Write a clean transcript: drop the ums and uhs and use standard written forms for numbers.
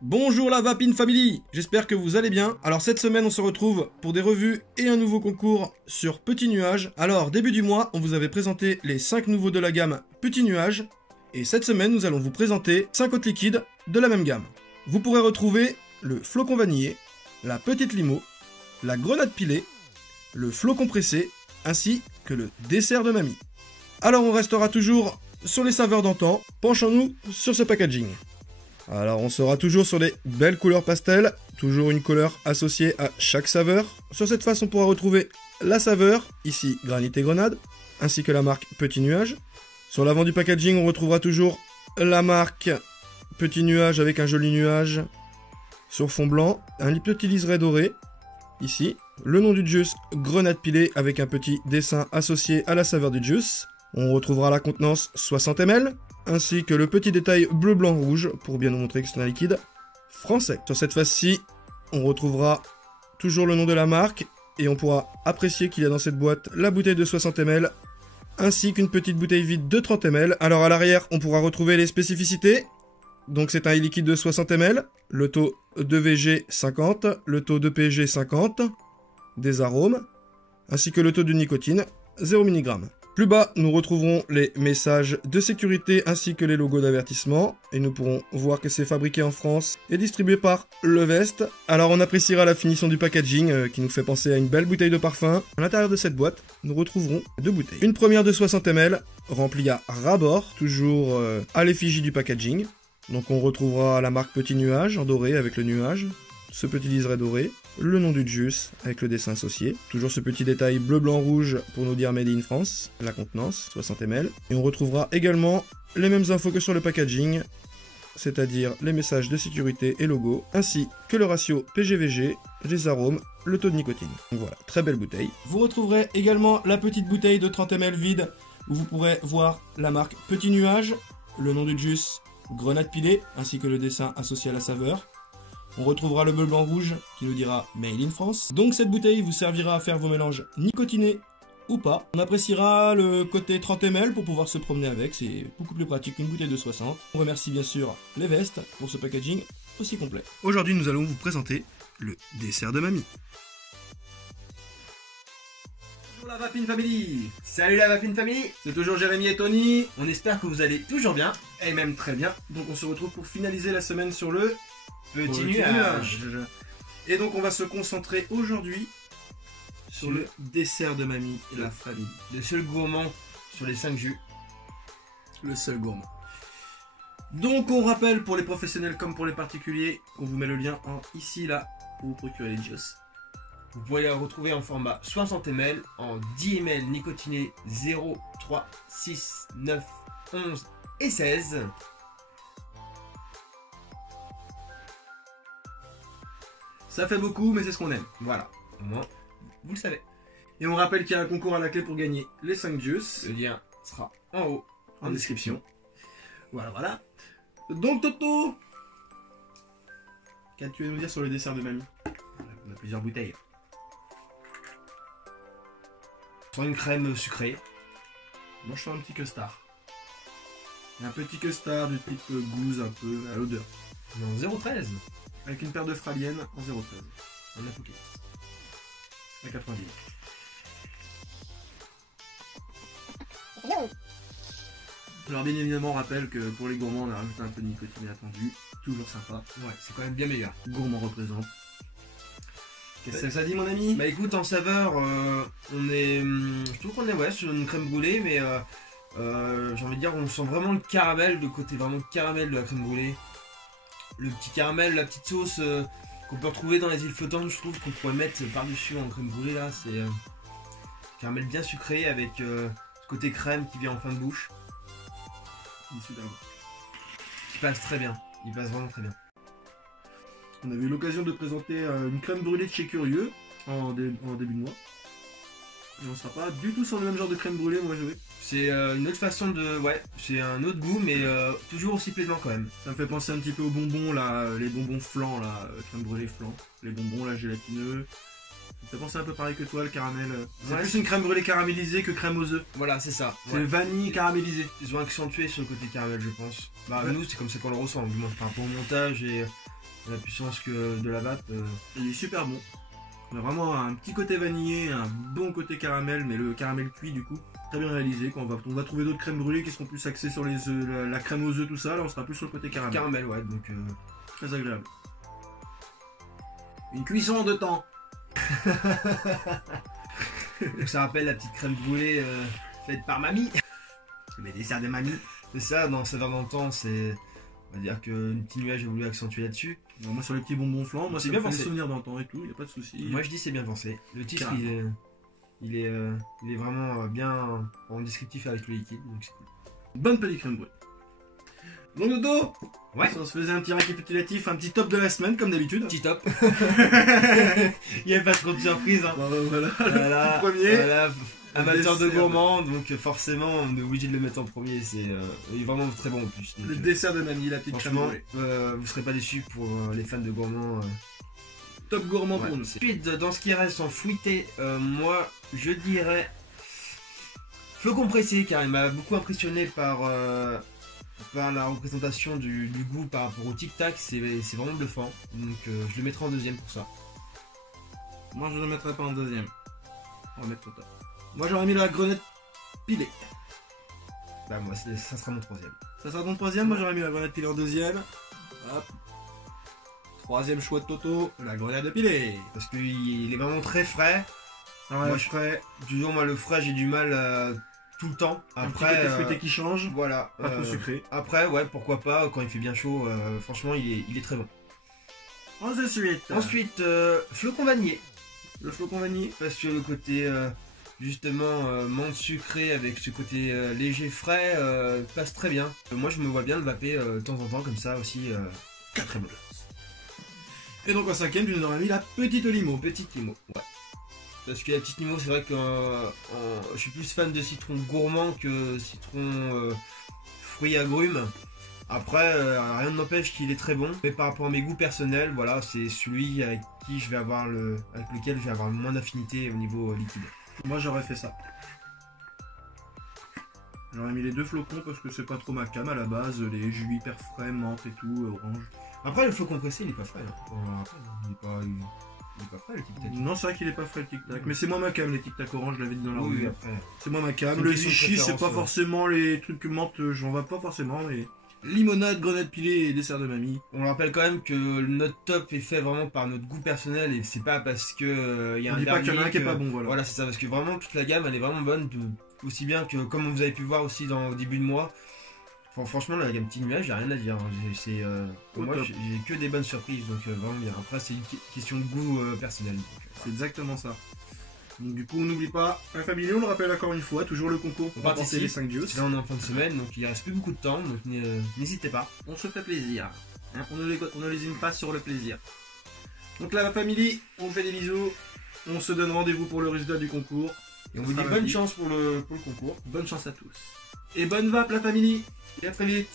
Bonjour la Vapine Family, j'espère que vous allez bien. Alors cette semaine on se retrouve pour des revues et un nouveau concours sur Petit Nuage. Alors début du mois on vous avait présenté les 5 nouveaux de la gamme Petit Nuage. Et cette semaine nous allons vous présenter 5 autres liquides de la même gamme. Vous pourrez retrouver le flocon vanillé, la petite limo, la grenade pilée, le flocon pressé, ainsi que le dessert de mamie. Alors on restera toujours sur les saveurs d'antan, penchons-nous sur ce packaging. Alors on sera toujours sur les belles couleurs pastel, toujours une couleur associée à chaque saveur. Sur cette face on pourra retrouver la saveur, ici granit et grenade, ainsi que la marque Petit Nuage. Sur l'avant du packaging on retrouvera toujours la marque Petit Nuage avec un joli nuage sur fond blanc, un petit liseré doré, ici. Le nom du juice, grenade pilée avec un petit dessin associé à la saveur du juice. On retrouvera la contenance 60 ml, ainsi que le petit détail bleu, blanc, rouge, pour bien nous montrer que c'est un liquide français. Sur cette face-ci, on retrouvera toujours le nom de la marque, et on pourra apprécier qu'il y a dans cette boîte la bouteille de 60 ml, ainsi qu'une petite bouteille vide de 30 ml. Alors à l'arrière, on pourra retrouver les spécificités. Donc c'est un liquide de 60 ml, le taux de VG 50, le taux de PG 50, des arômes, ainsi que le taux de nicotine 0 mg. Plus bas, nous retrouverons les messages de sécurité ainsi que les logos d'avertissement, et nous pourrons voir que c'est fabriqué en France et distribué par Levest. Alors on appréciera la finition du packaging qui nous fait penser à une belle bouteille de parfum. À l'intérieur de cette boîte, nous retrouverons deux bouteilles. Une première de 60 ml, remplie à ras-bord, toujours à l'effigie du packaging. Donc on retrouvera la marque Petit Nuage en doré avec le nuage, ce petit liseré doré, le nom du juice avec le dessin associé, toujours ce petit détail bleu, blanc, rouge pour nous dire Made in France, la contenance 60 ml, et on retrouvera également les mêmes infos que sur le packaging, c'est-à-dire les messages de sécurité et logo, ainsi que le ratio PGVG, les arômes, le taux de nicotine. Donc voilà, très belle bouteille. Vous retrouverez également la petite bouteille de 30 ml vide, où vous pourrez voir la marque Petit Nuage, le nom du juice, grenade pilée, ainsi que le dessin associé à la saveur. On retrouvera le bleu blanc rouge qui nous dira Made in France. Donc cette bouteille vous servira à faire vos mélanges nicotinés ou pas. On appréciera le côté 30 ml pour pouvoir se promener avec, c'est beaucoup plus pratique qu'une bouteille de 60. On remercie bien sûr Levest pour ce packaging aussi complet. Aujourd'hui nous allons vous présenter le dessert de mamie. Bonjour la Vapine Family. Salut la Vapine Family. C'est toujours Jérémy et Tony. On espère que vous allez toujours bien, et même très bien. Donc on se retrouve pour finaliser la semaine sur le Petit nuage. Et donc on va se concentrer aujourd'hui sur le dessert de mamie et la famille. Le seul gourmand sur les 5 jus. Le seul gourmand. Donc on rappelle pour les professionnels comme pour les particuliers qu'on vous met le lien ici là pour vous procurer les juice. Vous pouvez les retrouver en format 60 ml, en 10 ml nicotinés 0, 3, 6, 9, 11 et 16. Ça fait beaucoup, mais c'est ce qu'on aime. Voilà, au moins, vous le savez. Et on rappelle qu'il y a un concours à la clé pour gagner les 5 juice. Le lien sera en haut, en description. Voilà, voilà. Donc Toto, qu'as-tu à nous dire sur le dessert de mamie? On a plusieurs bouteilles. Sur une crème sucrée. Moi je fais un petit custard. Un petit custard du type gousse un peu à l'odeur. En 0,13. Avec une paire de fraliennes en 0,13. On a Poké. À 90. Alors bien évidemment on rappelle que pour les gourmands on a rajouté un peu de nicotine attendu. Toujours sympa. Ouais, c'est quand même bien meilleur. Gourmand représente. Qu'est-ce que ça dit mon ami? Bah écoute, en saveur, on est... je trouve qu'on est ouais, sur une crème brûlée, mais j'ai envie de dire on sent vraiment le caramel, le côté vraiment caramel de la crème brûlée. Le petit caramel, la petite sauce qu'on peut retrouver dans les îles flottantes, je trouve qu'on pourrait mettre par-dessus en crème brûlée là, c'est caramel bien sucré avec ce côté crème qui vient en fin de bouche. Il est super bon. Qui passe très bien, il passe vraiment très bien. On avait eu l'occasion de présenter une crème brûlée de chez Curieux en début de mois. Et on sera pas du tout sur le même genre de crème brûlée, moi je vais. C'est une autre façon de... Ouais, c'est un autre goût, mais toujours aussi plaisant quand même. Ça me fait penser un petit peu aux bonbons là, les bonbons flancs là, crème brûlée flan. Les bonbons là gélatineux. Ça me fait penser un peu pareil que toi, le caramel. C'est Ouais, plus une crème brûlée caramélisée que crème aux œufs. Voilà, c'est ça. C'est vanille caramélisée. Ils ont accentué sur le côté caramel, je pense. Bah Ouais. nous, c'est comme ça qu'on le ressent, du moins par rapport au montage et la puissance que de la vape. Il est super bon. On a vraiment un petit côté vanillé, un bon côté caramel, mais le caramel cuit du coup, très bien réalisé. Quand on va trouver d'autres crèmes brûlées qui seront plus axées sur les œufs, la crème aux œufs, tout ça, là on sera plus sur le côté caramel. Caramel, ouais, donc Très agréable. Une cuisson en 2 temps. donc ça rappelle la petite crème brûlée faite par mamie. Les desserts des mamies. C'est ça, dans Saveur dans le temps, c'est. On va dire que une petite nuage a voulu accentuer là-dessus. Alors moi sur les petits bonbons flancs, moi C'est c'est bien bien pensé. des souvenirs dans le temps et tout, y a pas de souci. Moi je dis c'est bien pensé. Le titre Carrément. il est vraiment bien en descriptif avec le liquide, donc c'est cool. Bonne petite crème brûlée. Bon dodo. Ouais. On se faisait un petit récapitulatif, un petit top de la semaine comme d'habitude. Petit top. Il n'y avait pas trop de surprise. Hein. Voilà. Voilà, Premier. voilà, amateur de dessert. gourmand, donc forcément on est obligé de le mettre en premier. Il est vraiment très bon en plus. Donc, Le dessert de mamie, la petite crème franchement, brûlée. vous serez pas déçus pour les fans de gourmand. Top gourmand pour nous. Ensuite, dans ce qui reste en fruité, moi je dirais feu compressé, car il m'a beaucoup impressionné par la représentation du goût par rapport au Tic Tac, c'est vraiment bluffant. Donc je le mettrai en deuxième pour ça. Moi je ne le mettrai pas en deuxième. On va mettre au top. Moi j'aurais mis la grenade pilée. Bah moi ça sera mon troisième. Ça sera ton troisième, moi j'aurais mis la grenade pilée en deuxième. Hop. Troisième choix de Toto, la grenade pilée. Parce qu'il est vraiment très frais. Ouais, Moi, je ferais. Toujours moi le frais j'ai du mal tout le temps. un petit Après côté fruité qui change, voilà. pas trop sucré. Après ouais pourquoi pas quand il fait bien chaud. Franchement il est très bon. Ensuite flocon vanillé. le flocon vanille. Parce que le côté justement menthe sucrée avec ce côté léger frais passe très bien. Moi je me vois bien le vaper de temps en temps comme ça aussi. Très bon. Et donc en cinquième, tu nous aurais mis la petite limo. Petite limo, ouais. Parce que la petite limo c'est vrai que je suis plus fan de citron gourmand que citron fruits agrumes. Après rien ne m'empêche qu'il est très bon. Mais par rapport à mes goûts personnels, voilà, c'est celui avec lequel je vais avoir le moins d'affinité au niveau liquide. Moi j'aurais fait ça. J'aurais mis les 2 flocons parce que c'est pas trop ma cam à la base, les jus hyper frais, menthe et tout, orange. Après le flocon compressé il est pas frais. Hein. Il est pas frais le Tic Tac. Non, c'est vrai qu'il est pas frais le tic tac, mais c'est moi ma cam, les tic tac orange, je l'avais dit dans la Oui, revue. après. C'est moi ma C'est cam. une Le question de vichy, c'est préférence, pas ouais. forcément les trucs que menthe, j'en vois pas forcément, mais. Limonade, grenade pilée et dessert de mamie. On rappelle quand même que notre top est fait vraiment par notre goût personnel et c'est pas parce que y a On un dit pas qu'il y en a un dernier qui est pas bon, voilà. Voilà, c'est ça, parce que vraiment toute la gamme elle est vraiment bonne, aussi bien que comme vous avez pu voir aussi au début de mois. Franchement, la gamme Petit Nuage, j'ai rien à dire. Hein. Pour Au moi, top. j'ai que des bonnes surprises, donc vraiment bien. Après, c'est une question de goût personnel. Donc, C'est exactement ça. Donc du coup, on n'oublie pas, la famille, on le rappelle encore une fois, toujours le concours pour remporter les 5 juice. Là, on est en fin de semaine, donc il reste plus beaucoup de temps, donc n'hésitez pas. On se fait plaisir. Hein, on ne lésine pas sur le plaisir. Donc là, la famille, on vous fait des bisous. On se donne rendez-vous pour le résultat du concours. Et on vous dit sera bonne lundi. chance pour le concours. Bonne chance à tous. Et bonne vape, la famille. Et à très vite.